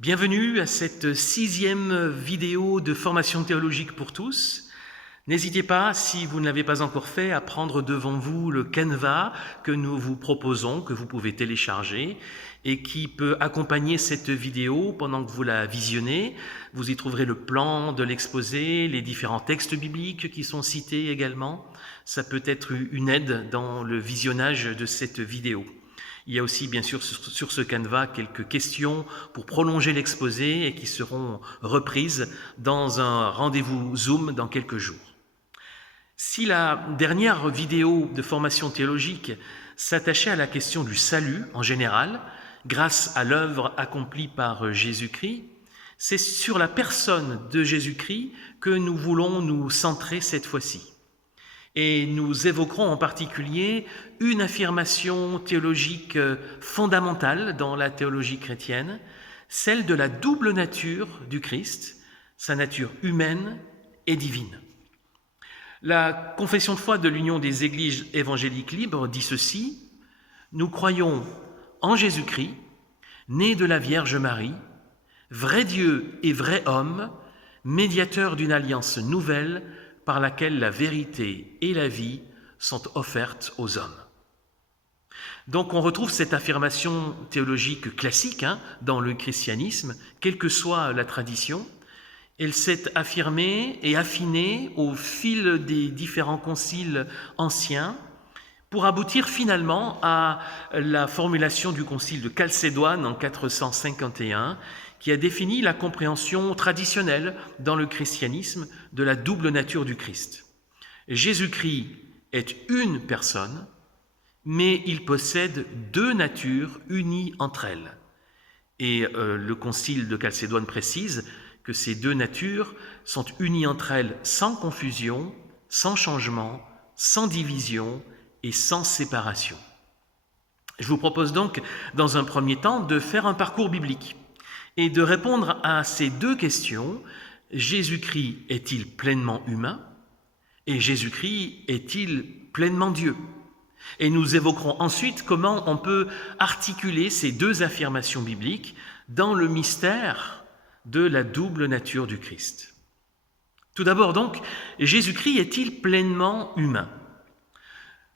Bienvenue à cette 6e vidéo de formation théologique pour tous. N'hésitez pas, si vous ne l'avez pas encore fait, à prendre devant vous le Canva que nous vous proposons, que vous pouvez télécharger et qui peut accompagner cette vidéo pendant que vous la visionnez. Vous y trouverez le plan de l'exposé, les différents textes bibliques qui sont cités également. Ça peut être une aide dans le visionnage de cette vidéo. Il y a aussi, bien sûr, sur ce Canva, quelques questions pour prolonger l'exposé et qui seront reprises dans un rendez-vous Zoom dans quelques jours. Si la dernière vidéo de formation théologique s'attachait à la question du salut en général, grâce à l'œuvre accomplie par Jésus-Christ, c'est sur la personne de Jésus-Christ que nous voulons nous centrer cette fois-ci. Et nous évoquerons en particulier une affirmation théologique fondamentale dans la théologie chrétienne, celle de la double nature du Christ, sa nature humaine et divine. La confession de foi de l'Union des Églises évangéliques libres dit ceci: nous croyons en Jésus-Christ, né de la Vierge Marie, vrai Dieu et vrai homme, médiateur d'une alliance nouvelle par laquelle la vérité et la vie sont offertes aux hommes. Donc on retrouve cette affirmation théologique classique dans le christianisme, quelle que soit la tradition. Elle s'est affirmée et affinée au fil des différents conciles anciens pour aboutir finalement à la formulation du concile de Chalcédoine en 451, qui a défini la compréhension traditionnelle dans le christianisme de la double nature du Christ. Jésus-Christ est une personne, mais il possède deux natures unies entre elles. Et le concile de Chalcédoine précise que ces deux natures sont unies entre elles sans confusion, sans changement, sans division et sans séparation. Je vous propose donc, dans un premier temps, de faire un parcours biblique et de répondre à ces deux questions. Jésus-Christ est-il pleinement humain et Jésus-Christ est-il pleinement Dieu? Et nous évoquerons ensuite comment on peut articuler ces deux affirmations bibliques dans le mystère de la double nature du Christ. Tout d'abord donc, Jésus-Christ est-il pleinement humain?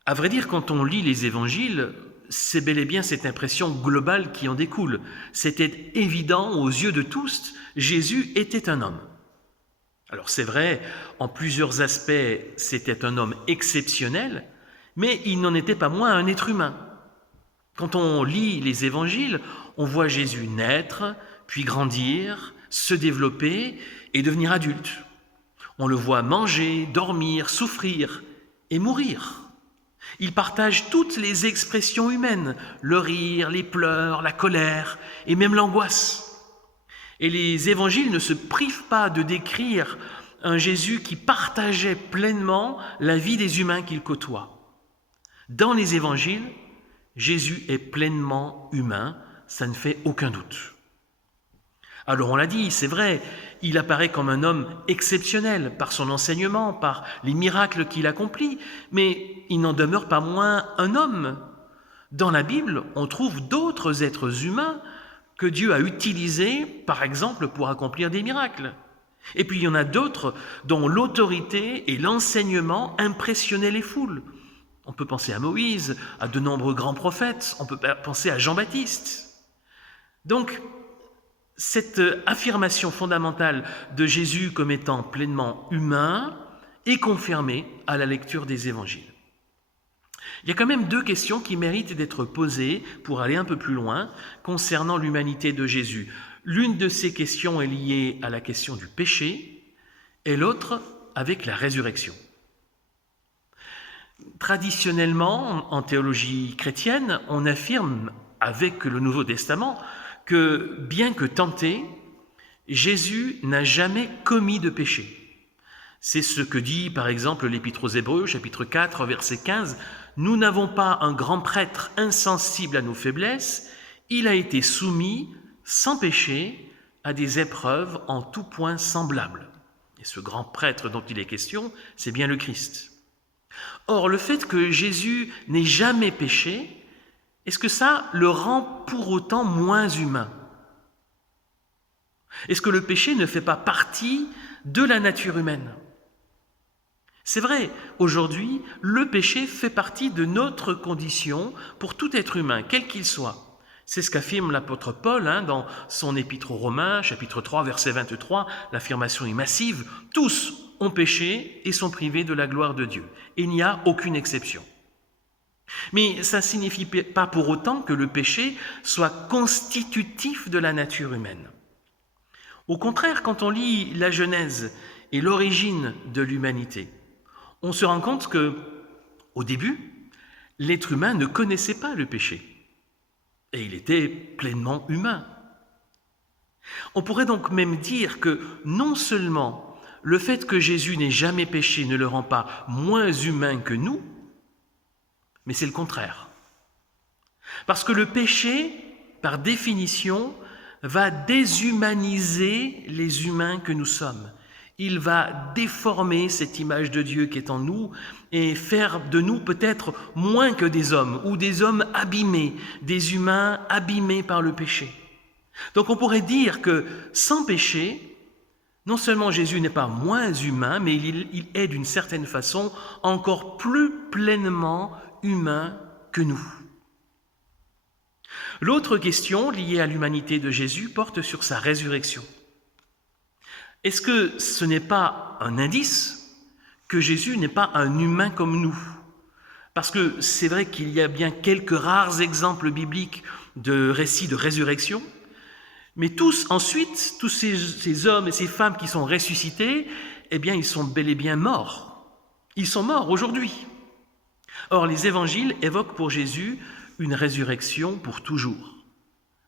À vrai dire, quand on lit les évangiles, c'est bel et bien cette impression globale qui en découle. C'était évident aux yeux de tous, Jésus était un homme. Alors c'est vrai, en plusieurs aspects, c'était un homme exceptionnel, mais il n'en était pas moins un être humain. Quand on lit les évangiles, on voit Jésus naître, puis grandir, se développer et devenir adulte. On le voit manger, dormir, souffrir et mourir. Il partage toutes les expressions humaines, le rire, les pleurs, la colère et même l'angoisse. Et les évangiles ne se privent pas de décrire un Jésus qui partageait pleinement la vie des humains qu'il côtoie. Dans les évangiles, Jésus est pleinement humain, ça ne fait aucun doute. Alors on l'a dit, c'est vrai, il apparaît comme un homme exceptionnel par son enseignement, par les miracles qu'il accomplit, mais il n'en demeure pas moins un homme. Dans la Bible, on trouve d'autres êtres humains que Dieu a utilisés, par exemple, pour accomplir des miracles. Et puis il y en a d'autres dont l'autorité et l'enseignement impressionnaient les foules. On peut penser à Moïse, à de nombreux grands prophètes, on peut penser à Jean-Baptiste. Donc, cette affirmation fondamentale de Jésus comme étant pleinement humain est confirmée à la lecture des évangiles. Il y a quand même deux questions qui méritent d'être posées pour aller un peu plus loin concernant l'humanité de Jésus. L'une de ces questions est liée à la question du péché et l'autre avec la résurrection. Traditionnellement, en théologie chrétienne, on affirme avec le Nouveau Testament que, bien que tenté, Jésus n'a jamais commis de péché. C'est ce que dit, par exemple, l'Épître aux Hébreux, chapitre 4, verset 15. « Nous n'avons pas un grand prêtre insensible à nos faiblesses, il a été soumis, sans péché, à des épreuves en tout point semblables. » Et ce grand prêtre dont il est question, c'est bien le Christ. Or, le fait que Jésus n'ait jamais péché, est-ce que ça le rend pour autant moins humain? Est-ce que le péché ne fait pas partie de la nature humaine? C'est vrai, aujourd'hui, le péché fait partie de notre condition pour tout être humain, quel qu'il soit. C'est ce qu'affirme l'apôtre Paul dans son épître aux Romains, chapitre 3, verset 23. L'affirmation est massive. Tous ont péché et sont privés de la gloire de Dieu. Et il n'y a aucune exception. Mais ça ne signifie pas pour autant que le péché soit constitutif de la nature humaine. Au contraire, quand on lit la Genèse et l'origine de l'humanité, on se rend compte que, au début, l'être humain ne connaissait pas le péché. Et il était pleinement humain. On pourrait donc même dire que non seulement le fait que Jésus n'ait jamais péché ne le rend pas moins humain que nous, mais c'est le contraire. Parce que le péché, par définition, va déshumaniser les humains que nous sommes. Il va déformer cette image de Dieu qui est en nous et faire de nous peut-être moins que des hommes ou des hommes abîmés, des humains abîmés par le péché. Donc on pourrait dire que sans péché, non seulement Jésus n'est pas moins humain, mais il est d'une certaine façon encore plus pleinement humain que nous. L'autre question liée à l'humanité de Jésus porte sur sa résurrection. Est-ce que ce n'est pas un indice que Jésus n'est pas un humain comme nous? Parce que c'est vrai qu'il y a bien quelques rares exemples bibliques de récits de résurrection, mais tous ces hommes et ces femmes qui sont ressuscités, eh bien ils sont bel et bien morts. Ils sont morts aujourd'hui. Or les évangiles évoquent pour Jésus une résurrection pour toujours,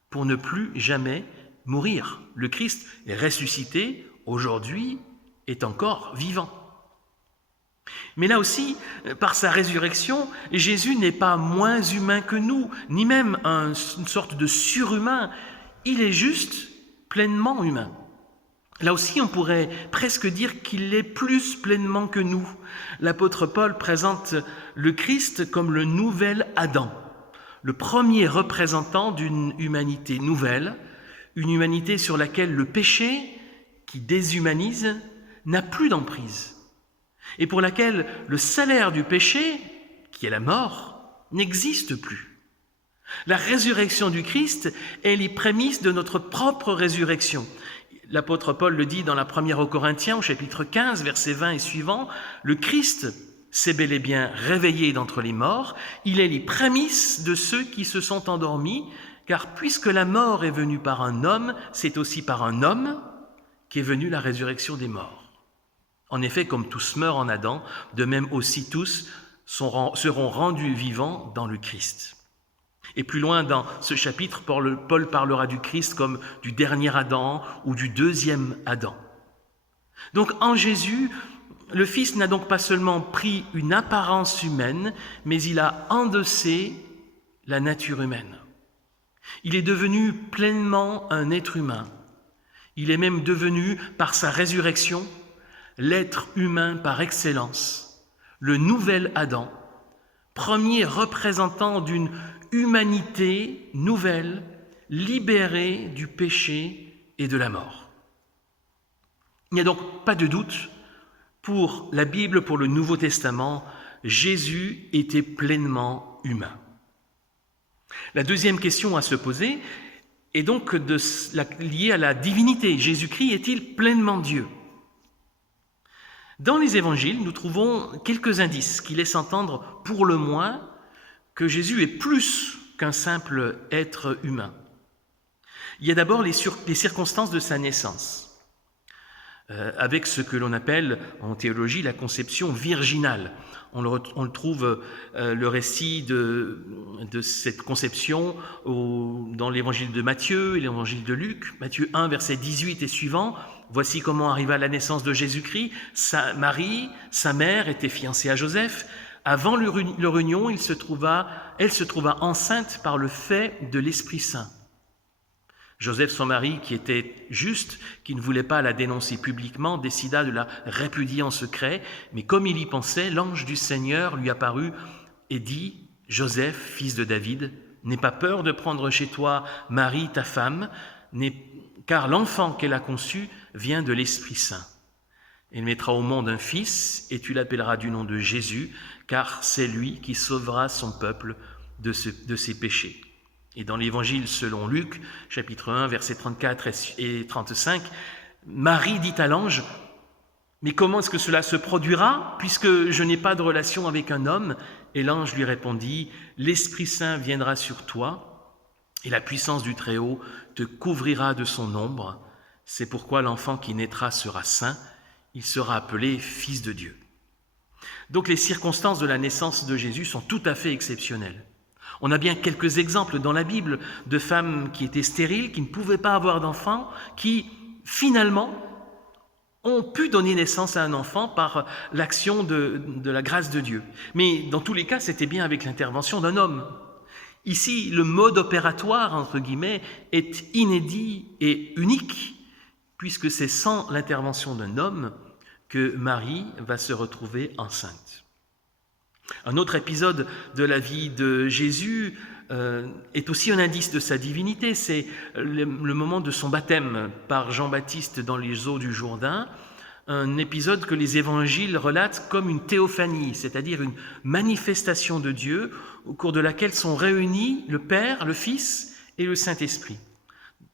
pour ne plus jamais mourir. Le Christ est ressuscité, aujourd'hui est encore vivant. Mais là aussi, par sa résurrection, Jésus n'est pas moins humain que nous, ni même une sorte de surhumain. Il est juste pleinement humain. Là aussi, on pourrait presque dire qu'il est plus pleinement que nous. L'apôtre Paul présente le Christ comme le nouvel Adam, le premier représentant d'une humanité nouvelle, une humanité sur laquelle le péché, qui déshumanise, n'a plus d'emprise, et pour laquelle le salaire du péché, qui est la mort, n'existe plus. La résurrection du Christ est les prémices de notre propre résurrection. L'apôtre Paul le dit dans la première aux Corinthiens, au chapitre 15, versets 20 et suivants, le Christ s'est bel et bien réveillé d'entre les morts, il est les prémices de ceux qui se sont endormis, car puisque la mort est venue par un homme, c'est aussi par un homme qu'est venue la résurrection des morts. En effet, comme tous meurent en Adam, de même aussi tous seront rendus vivants dans le Christ. Et plus loin dans ce chapitre, Paul parlera du Christ comme du dernier Adam ou du deuxième Adam. Donc en Jésus, le Fils n'a donc pas seulement pris une apparence humaine, mais il a endossé la nature humaine. Il est devenu pleinement un être humain. Il est même devenu, par sa résurrection, l'être humain par excellence, le nouvel Adam, premier représentant d'une humanité nouvelle, libérée du péché et de la mort. Il n'y a donc pas de doute, pour la Bible, pour le Nouveau Testament, Jésus était pleinement humain. La deuxième question à se poser est donc liée à la divinité. Jésus-Christ est-il pleinement Dieu? Dans les évangiles, nous trouvons quelques indices qui laissent entendre, pour le moins, que Jésus est plus qu'un simple être humain. Il y a d'abord les circonstances de sa naissance, avec ce que l'on appelle en théologie la conception virginale. On le trouve, le récit de cette conception dans l'évangile de Matthieu et l'évangile de Luc. Matthieu 1, verset 18 et suivant. Voici comment arriva la naissance de Jésus-Christ. Marie, sa mère, était fiancée à Joseph. Avant leur union, elle se trouva enceinte par le fait de l'Esprit Saint. Joseph, son mari, qui était juste, qui ne voulait pas la dénoncer publiquement, décida de la répudier en secret, mais comme il y pensait, l'ange du Seigneur lui apparut et dit « Joseph, fils de David, n'aie pas peur de prendre chez toi Marie, ta femme, car l'enfant qu'elle a conçu vient de l'Esprit Saint. Elle mettra au monde un fils, et tu l'appelleras du nom de Jésus, car c'est lui qui sauvera son peuple de ses péchés. Et dans l'Évangile selon Luc, chapitre 1, versets 34 et 35, Marie dit à l'ange, « Mais comment est-ce que cela se produira, puisque je n'ai pas de relation avec un homme ?» Et l'ange lui répondit, « L'Esprit Saint viendra sur toi, et la puissance du Très-Haut te couvrira de son ombre. C'est pourquoi l'enfant qui naîtra sera saint, il sera appelé Fils de Dieu. » Donc les circonstances de la naissance de Jésus sont tout à fait exceptionnelles. On a bien quelques exemples dans la Bible de femmes qui étaient stériles, qui ne pouvaient pas avoir d'enfants, qui finalement ont pu donner naissance à un enfant par l'action de la grâce de Dieu. Mais dans tous les cas, c'était bien avec l'intervention d'un homme. Ici, le mode opératoire, entre guillemets, est inédit et unique, puisque c'est sans l'intervention d'un homme que Marie va se retrouver enceinte. Un autre épisode de la vie de Jésus est aussi un indice de sa divinité, c'est le moment de son baptême par Jean-Baptiste dans les eaux du Jourdain, un épisode que les évangiles relatent comme une théophanie, c'est-à-dire une manifestation de Dieu au cours de laquelle sont réunis le Père, le Fils et le Saint-Esprit.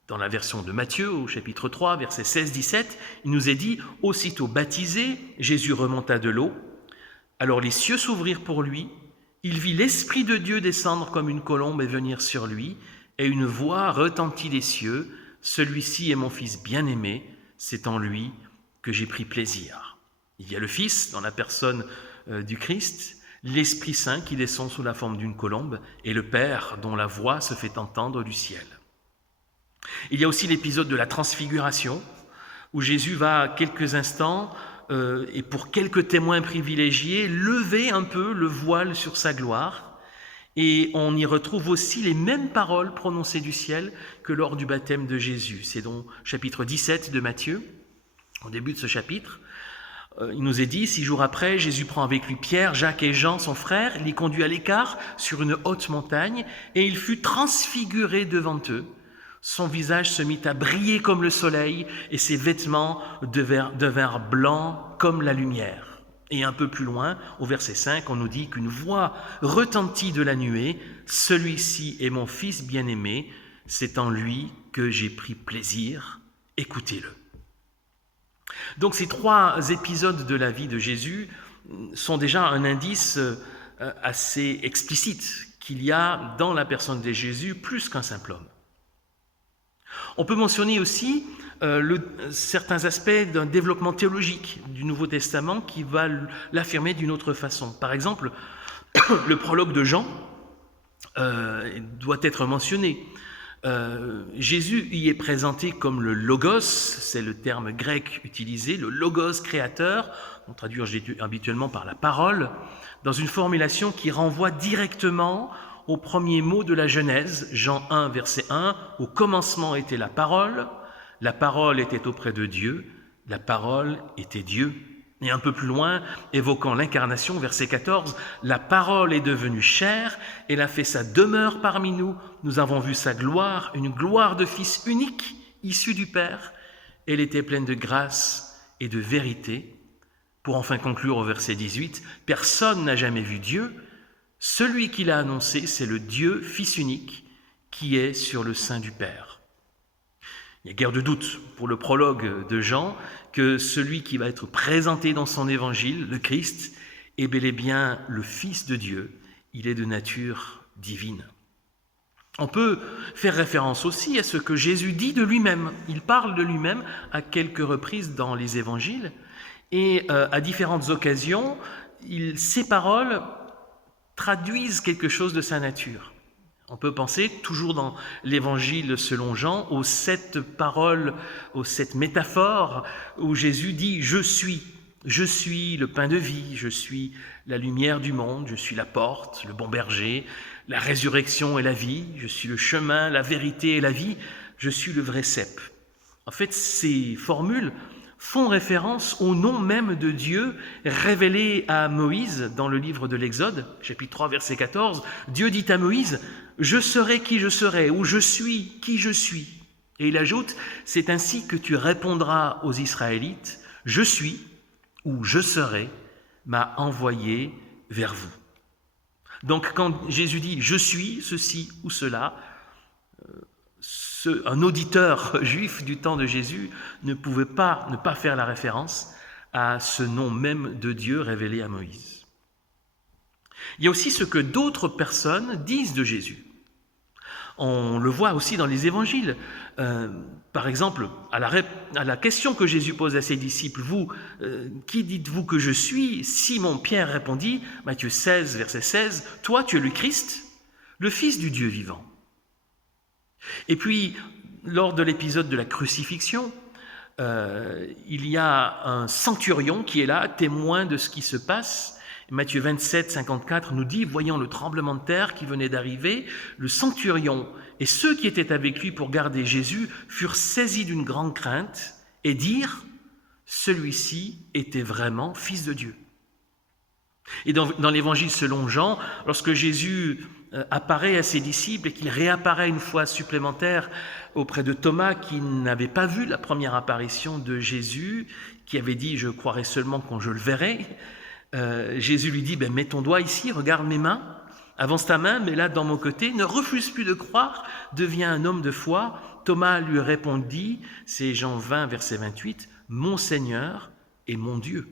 Dans la version de Matthieu, au chapitre 3, versets 16-17, il nous est dit « Aussitôt baptisé, Jésus remonta de l'eau. Alors les cieux s'ouvrirent pour lui. Il vit l'Esprit de Dieu descendre comme une colombe et venir sur lui. Et une voix retentit des cieux. Celui-ci est mon Fils bien-aimé. C'est en lui que j'ai pris plaisir. » Il y a le Fils dans la personne du Christ, l'Esprit Saint qui descend sous la forme d'une colombe et le Père dont la voix se fait entendre du ciel. Il y a aussi l'épisode de la transfiguration, où Jésus va quelques instants, et pour quelques témoins privilégiés, lever un peu le voile sur sa gloire. Et on y retrouve aussi les mêmes paroles prononcées du ciel que lors du baptême de Jésus. C'est dans chapitre 17 de Matthieu, au début de ce chapitre. Il nous est dit, 6 jours après, Jésus prend avec lui Pierre, Jacques et Jean, son frère, les conduit à l'écart sur une haute montagne, et il fut transfiguré devant eux. Son visage se mit à briller comme le soleil et ses vêtements devinrent blancs comme la lumière. Et un peu plus loin, au verset 5, on nous dit qu'une voix retentit de la nuée. « Celui-ci est mon Fils bien-aimé, c'est en lui que j'ai pris plaisir, écoutez-le. » Donc ces 3 épisodes de la vie de Jésus sont déjà un indice assez explicite qu'il y a dans la personne de Jésus plus qu'un simple homme. On peut mentionner aussi certains aspects d'un développement théologique du Nouveau Testament qui va l'affirmer d'une autre façon. Par exemple, le prologue de Jean doit être mentionné. Jésus y est présenté comme le Logos, c'est le terme grec utilisé, le Logos créateur, on traduit habituellement par la parole, dans une formulation qui renvoie directement au premier mot de la Genèse, Jean 1, verset 1, « Au commencement était la parole était auprès de Dieu, la parole était Dieu. » Et un peu plus loin, évoquant l'incarnation, verset 14, « La parole est devenue chair, elle a fait sa demeure parmi nous, nous avons vu sa gloire, une gloire de Fils unique, issu du Père. Elle était pleine de grâce et de vérité. » Pour enfin conclure au verset 18, « Personne n'a jamais vu Dieu. Celui qui l'a annoncé, c'est le Dieu, Fils unique, qui est sur le sein du Père. » Il n'y a guère de doute pour le prologue de Jean que celui qui va être présenté dans son évangile, le Christ, est bel et bien le Fils de Dieu. Il est de nature divine. On peut faire référence aussi à ce que Jésus dit de lui-même. Il parle de lui-même à quelques reprises dans les évangiles et à différentes occasions, ces paroles traduisent quelque chose de sa nature. On peut penser, toujours dans l'évangile selon Jean, aux 7 paroles, aux 7 métaphores où Jésus dit « Je suis le pain de vie, je suis la lumière du monde, je suis la porte, le bon berger, la résurrection et la vie, je suis le chemin, la vérité et la vie, je suis le vrai cep. » En fait, ces formules font référence au nom même de Dieu révélé à Moïse dans le livre de l'Exode, chapitre 3, verset 14. Dieu dit à Moïse « Je serai qui je serai » ou « Je suis qui je suis ». Et il ajoute, c'est ainsi que tu répondras aux Israélites, je suis ou je serai, m'a envoyé vers vous. Donc quand Jésus dit je suis ceci ou cela, un auditeur juif du temps de Jésus ne pouvait pas ne pas faire la référence à ce nom même de Dieu révélé à Moïse. Il y a aussi ce que d'autres personnes disent de Jésus. On le voit aussi dans les évangiles. Par exemple, à la question que Jésus pose à ses disciples, vous, qui dites-vous que je suis? Simon-Pierre répondit, Matthieu 16, verset 16, toi tu es le Christ, le Fils du Dieu vivant. Et puis, lors de l'épisode de la crucifixion, il y a un centurion qui est là, témoin de ce qui se passe. Matthieu 27, 54 nous dit, voyant le tremblement de terre qui venait d'arriver, le centurion et ceux qui étaient avec lui pour garder Jésus furent saisis d'une grande crainte et dirent, celui-ci était vraiment fils de Dieu. Et dans l'évangile selon Jean, lorsque Jésus apparaît à ses disciples et qu'il réapparaît une fois supplémentaire auprès de Thomas qui n'avait pas vu la première apparition de Jésus, qui avait dit « je croirai seulement quand je le verrai », Jésus lui dit mets ton doigt ici, regarde mes mains, avance ta main, mets-la dans mon côté, ne refuse plus de croire, deviens un homme de foi. Thomas lui répondit, c'est Jean 20, verset 28, mon Seigneur et mon Dieu.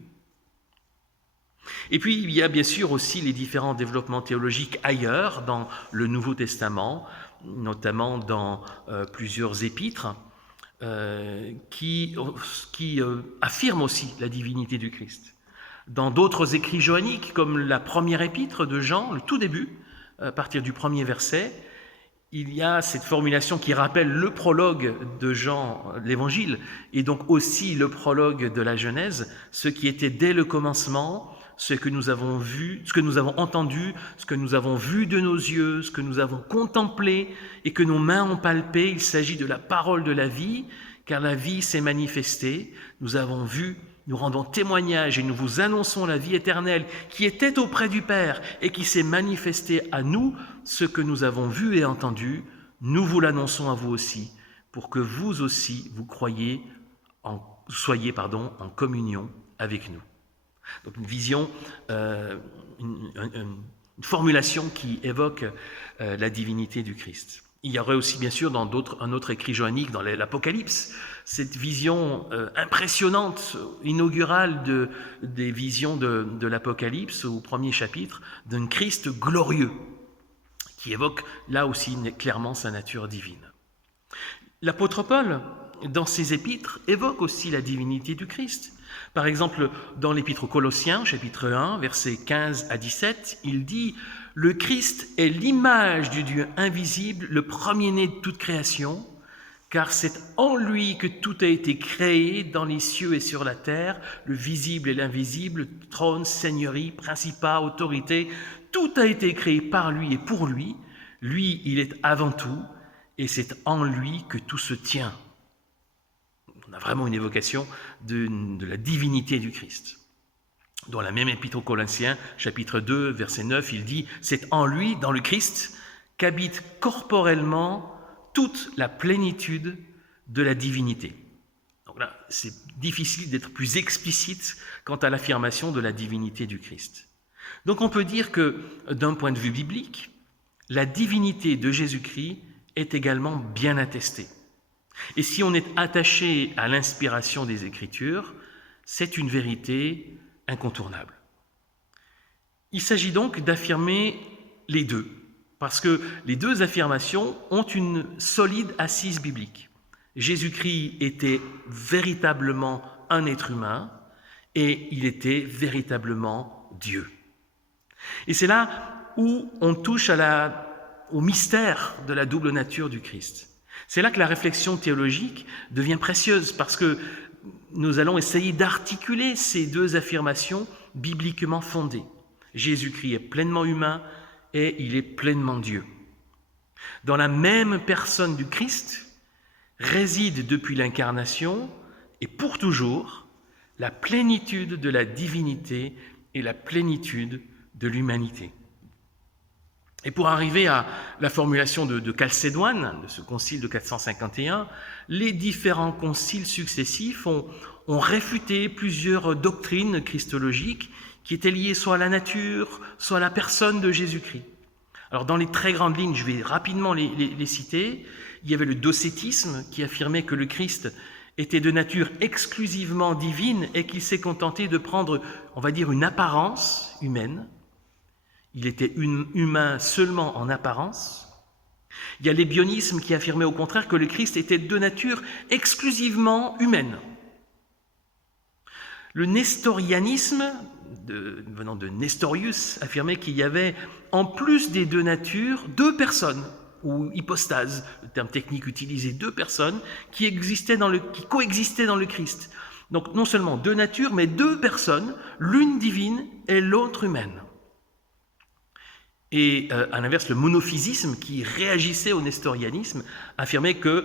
Et puis il y a bien sûr aussi les différents développements théologiques ailleurs dans le Nouveau Testament, notamment dans plusieurs épîtres, qui affirment aussi la divinité du Christ. Dans d'autres écrits johanniques, comme la première épître de Jean, le tout début, à partir du premier verset, il y a cette formulation qui rappelle le prologue de Jean, l'Évangile, et donc aussi le prologue de la Genèse, ce qui était dès le commencement, ce que nous avons vu, ce que nous avons entendu, ce que nous avons vu de nos yeux, ce que nous avons contemplé et que nos mains ont palpé. Il s'agit de la parole de la vie, car la vie s'est manifestée. Nous avons vu, nous rendons témoignage et nous vous annonçons la vie éternelle qui était auprès du Père et qui s'est manifestée à nous, ce que nous avons vu et entendu, nous vous l'annonçons à vous aussi, pour que vous aussi, vous soyez en communion avec nous. Donc une vision, une formulation qui évoque la divinité du Christ. Il y aurait aussi bien sûr dans un autre écrit johannique, dans l'Apocalypse, cette vision impressionnante, inaugurale des visions de l'Apocalypse au premier chapitre, d'un Christ glorieux, qui évoque là aussi clairement sa nature divine. L'apôtre Paul, dans ses épîtres, évoque aussi la divinité du Christ. Par exemple, dans l'épître aux Colossiens, chapitre 1, versets 15 à 17, il dit « Le Christ est l'image du Dieu invisible, le premier-né de toute création, car c'est en lui que tout a été créé dans les cieux et sur la terre, le visible et l'invisible, trône, seigneurie, principat, autorité, tout a été créé par lui et pour lui. Lui, il est avant tout, et c'est en lui que tout se tient. » On a vraiment une évocation de la divinité du Christ. Dans la même épître aux Colossiens, chapitre 2, verset 9, il dit « C'est en lui, dans le Christ, qu'habite corporellement toute la plénitude de la divinité. » Donc là, c'est difficile d'être plus explicite quant à l'affirmation de la divinité du Christ. Donc on peut dire que, d'un point de vue biblique, la divinité de Jésus-Christ est également bien attestée. Et si on est attaché à l'inspiration des Écritures, c'est une vérité incontournable. Il s'agit donc d'affirmer les deux, parce que les deux affirmations ont une solide assise biblique. Jésus-Christ était véritablement un être humain et il était véritablement Dieu. Et c'est là où on touche au mystère de la double nature du Christ. C'est là que la réflexion théologique devient précieuse parce que nous allons essayer d'articuler ces deux affirmations bibliquement fondées. Jésus-Christ est pleinement humain et il est pleinement Dieu. Dans la même personne du Christ réside depuis l'incarnation et pour toujours la plénitude de la divinité et la plénitude de l'humanité. Et pour arriver à la formulation de Chalcédoine, de ce concile de 451, les différents conciles successifs ont réfuté plusieurs doctrines christologiques qui étaient liées soit à la nature, soit à la personne de Jésus-Christ. Alors dans les très grandes lignes, je vais rapidement les citer. Il y avait le docétisme qui affirmait que le Christ était de nature exclusivement divine et qu'il s'est contenté de prendre, on va dire, une apparence humaine. Il était humain seulement en apparence. Il y a l'ébionisme qui affirmait au contraire que le Christ était de nature exclusivement humaine. Le nestorianisme, venant de Nestorius, affirmait qu'il y avait, en plus des deux natures, deux personnes, ou hypostases, le terme technique utilisé, deux personnes qui coexistaient dans le Christ. Donc non seulement deux natures, mais deux personnes, l'une divine et l'autre humaine. Et à l'inverse, le monophysisme, qui réagissait au nestorianisme, affirmait que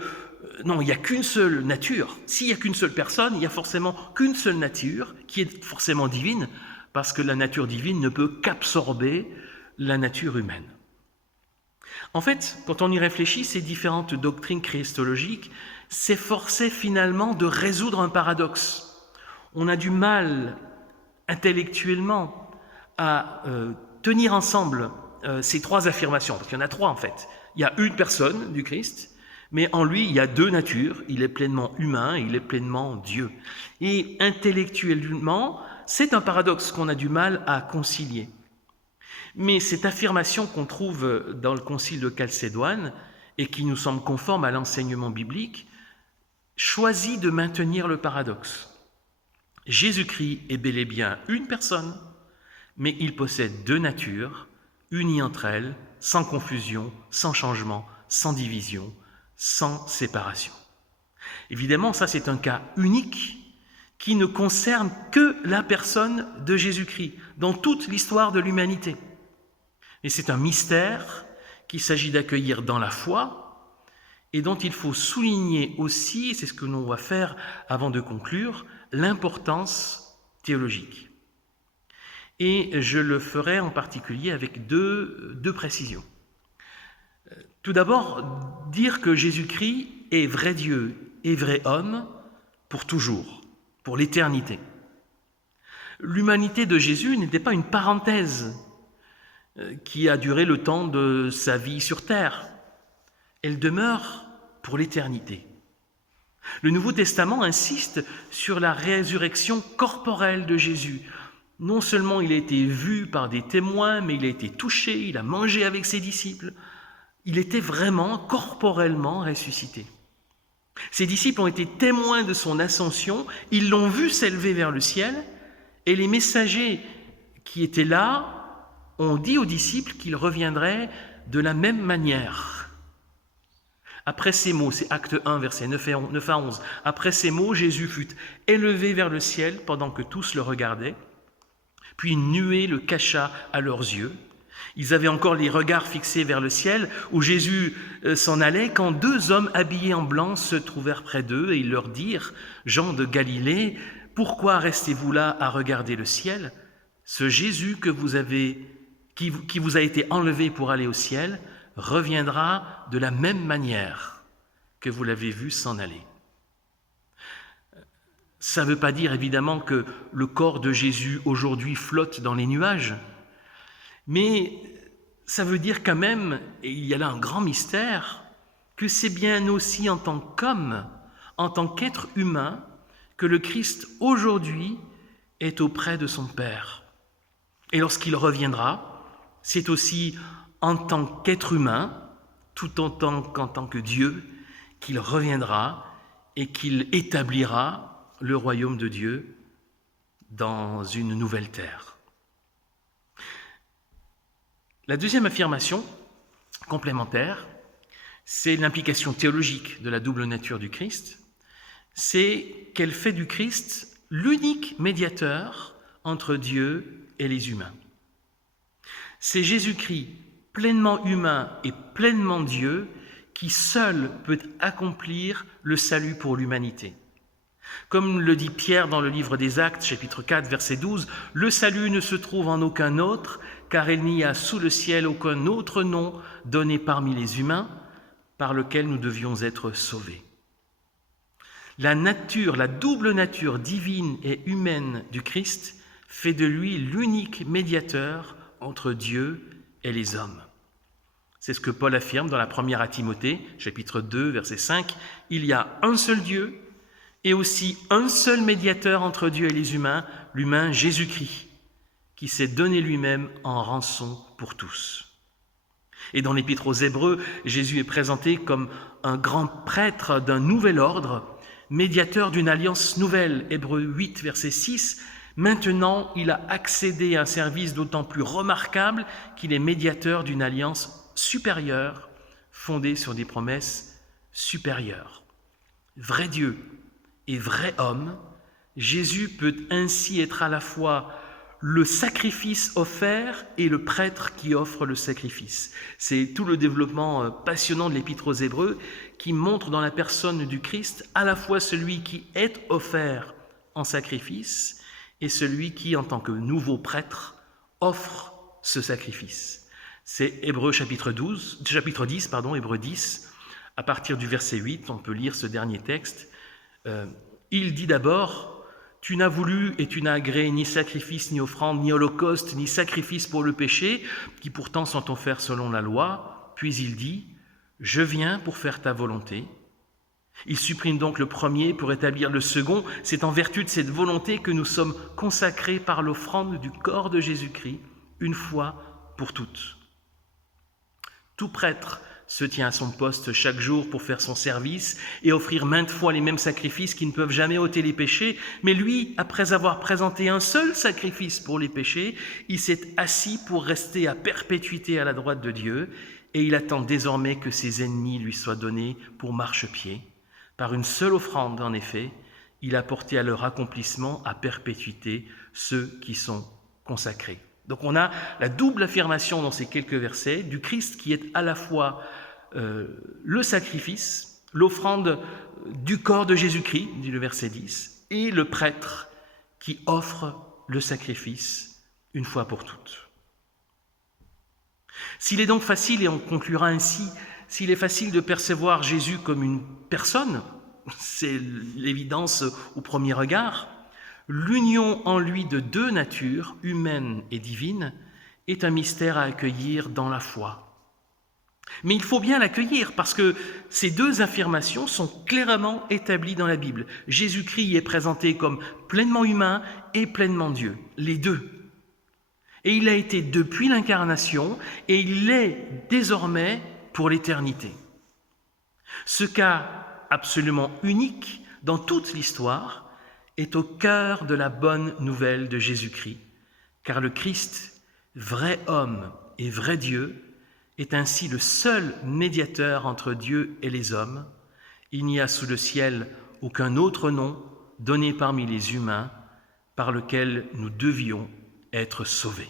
non, il n'y a qu'une seule nature. S'il n'y a qu'une seule personne, il n'y a forcément qu'une seule nature, qui est forcément divine, parce que la nature divine ne peut qu'absorber la nature humaine. En fait, quand on y réfléchit, ces différentes doctrines christologiques s'efforçaient finalement de résoudre un paradoxe. On a du mal intellectuellement à tenir ensemble ces trois affirmations, parce qu'il y en a trois en fait. Il y a une personne du Christ, mais en lui, il y a deux natures. Il est pleinement humain et il est pleinement Dieu. Et intellectuellement, c'est un paradoxe qu'on a du mal à concilier. Mais cette affirmation qu'on trouve dans le concile de Chalcédoine et qui nous semble conforme à l'enseignement biblique, choisit de maintenir le paradoxe. Jésus-Christ est bel et bien une personne, mais il possède deux natures, unies entre elles, sans confusion, sans changement, sans division, sans séparation. Évidemment, ça c'est un cas unique qui ne concerne que la personne de Jésus-Christ dans toute l'histoire de l'humanité. Et c'est un mystère qu'il s'agit d'accueillir dans la foi et dont il faut souligner aussi, c'est ce que l'on va faire avant de conclure, l'importance théologique. Et je le ferai en particulier avec deux précisions. Tout d'abord, dire que Jésus-Christ est vrai Dieu et vrai homme pour toujours, pour l'éternité. L'humanité de Jésus n'était pas une parenthèse qui a duré le temps de sa vie sur terre. Elle demeure pour l'éternité. Le Nouveau Testament insiste sur la résurrection corporelle de Jésus. Non seulement il a été vu par des témoins, mais il a été touché, il a mangé avec ses disciples. Il était vraiment corporellement ressuscité. Ses disciples ont été témoins de son ascension, ils l'ont vu s'élever vers le ciel, et les messagers qui étaient là ont dit aux disciples qu'il reviendrait de la même manière. Après ces mots, c'est Acte 1, versets 9 à 11, après ces mots, Jésus fut élevé vers le ciel pendant que tous le regardaient, puis une nuée le cacha à leurs yeux. Ils avaient encore les regards fixés vers le ciel où Jésus s'en allait quand deux hommes habillés en blanc se trouvèrent près d'eux et ils leur dirent « Jean de Galilée, pourquoi restez-vous là à regarder le ciel ? Ce Jésus qui vous a été enlevé pour aller au ciel reviendra de la même manière que vous l'avez vu s'en aller. » Ça ne veut pas dire évidemment que le corps de Jésus aujourd'hui flotte dans les nuages, mais ça veut dire quand même, et il y a là un grand mystère, que c'est bien aussi en tant qu'homme, en tant qu'être humain, que le Christ aujourd'hui est auprès de son Père. Et lorsqu'il reviendra, c'est aussi en tant qu'être humain, tout autant qu'en tant que Dieu, qu'il reviendra et qu'il établira le royaume de Dieu dans une nouvelle terre. La deuxième affirmation complémentaire, c'est l'implication théologique de la double nature du Christ, c'est qu'elle fait du Christ l'unique médiateur entre Dieu et les humains. C'est Jésus-Christ, pleinement humain et pleinement Dieu, qui seul peut accomplir le salut pour l'humanité. Comme le dit Pierre dans le livre des Actes, chapitre 4, verset 12, « Le salut ne se trouve en aucun autre, car il n'y a sous le ciel aucun autre nom donné parmi les humains par lequel nous devions être sauvés. La double nature divine et humaine du Christ fait de lui l'unique médiateur entre Dieu et les hommes. C'est ce que Paul affirme dans la première à Timothée, chapitre 2, verset 5. Il y a un seul Dieu et aussi un seul médiateur entre Dieu et les humains, l'humain Jésus-Christ, qui s'est donné lui-même en rançon pour tous. Et dans l'Épître aux Hébreux, Jésus est présenté comme un grand prêtre d'un nouvel ordre, médiateur d'une alliance nouvelle. Hébreux 8, verset 6. Maintenant, il a accédé à un service d'autant plus remarquable qu'il est médiateur d'une alliance supérieure, fondée sur des promesses supérieures. Vrai Dieu et vrai homme, Jésus peut ainsi être à la fois le sacrifice offert et le prêtre qui offre le sacrifice. C'est tout le développement passionnant de l'Épître aux Hébreux qui montre dans la personne du Christ à la fois celui qui est offert en sacrifice et celui qui, en tant que nouveau prêtre, offre ce sacrifice. C'est Hébreux chapitre 10, Hébreux 10, à partir du verset 8, on peut lire ce dernier texte. Il dit d'abord: « Tu n'as voulu et tu n'as agréé ni sacrifice, ni offrande, ni holocauste, ni sacrifice pour le péché, qui pourtant sont offerts selon la loi. » Puis il dit: « Je viens pour faire ta volonté. » Il supprime donc le premier pour établir le second. C'est en vertu de cette volonté que nous sommes consacrés par l'offrande du corps de Jésus-Christ, une fois pour toutes. Tout prêtre se tient à son poste chaque jour pour faire son service et offrir maintes fois les mêmes sacrifices qui ne peuvent jamais ôter les péchés. Mais lui, après avoir présenté un seul sacrifice pour les péchés, il s'est assis pour rester à perpétuité à la droite de Dieu et il attend désormais que ses ennemis lui soient donnés pour marchepied. Par une seule offrande, en effet, il a porté à leur accomplissement à perpétuité ceux qui sont consacrés. Donc on a la double affirmation dans ces quelques versets du Christ qui est à la fois le sacrifice, l'offrande du corps de Jésus-Christ, dit le verset 10, et le prêtre qui offre le sacrifice une fois pour toutes. S'il est donc facile, et on conclura ainsi, s'il est facile de percevoir Jésus comme une personne, c'est l'évidence au premier regard, l'union en lui de deux natures, humaine et divine, est un mystère à accueillir dans la foi. Mais il faut bien l'accueillir parce que ces deux affirmations sont clairement établies dans la Bible. Jésus-Christ y est présenté comme pleinement humain et pleinement Dieu, les deux. Et il a été depuis l'incarnation et il l'est désormais pour l'éternité. Ce cas absolument unique dans toute l'histoire est au cœur de la bonne nouvelle de Jésus-Christ, car le Christ, vrai homme et vrai Dieu, est ainsi le seul médiateur entre Dieu et les hommes. Il n'y a sous le ciel aucun autre nom donné parmi les humains par lequel nous devions être sauvés.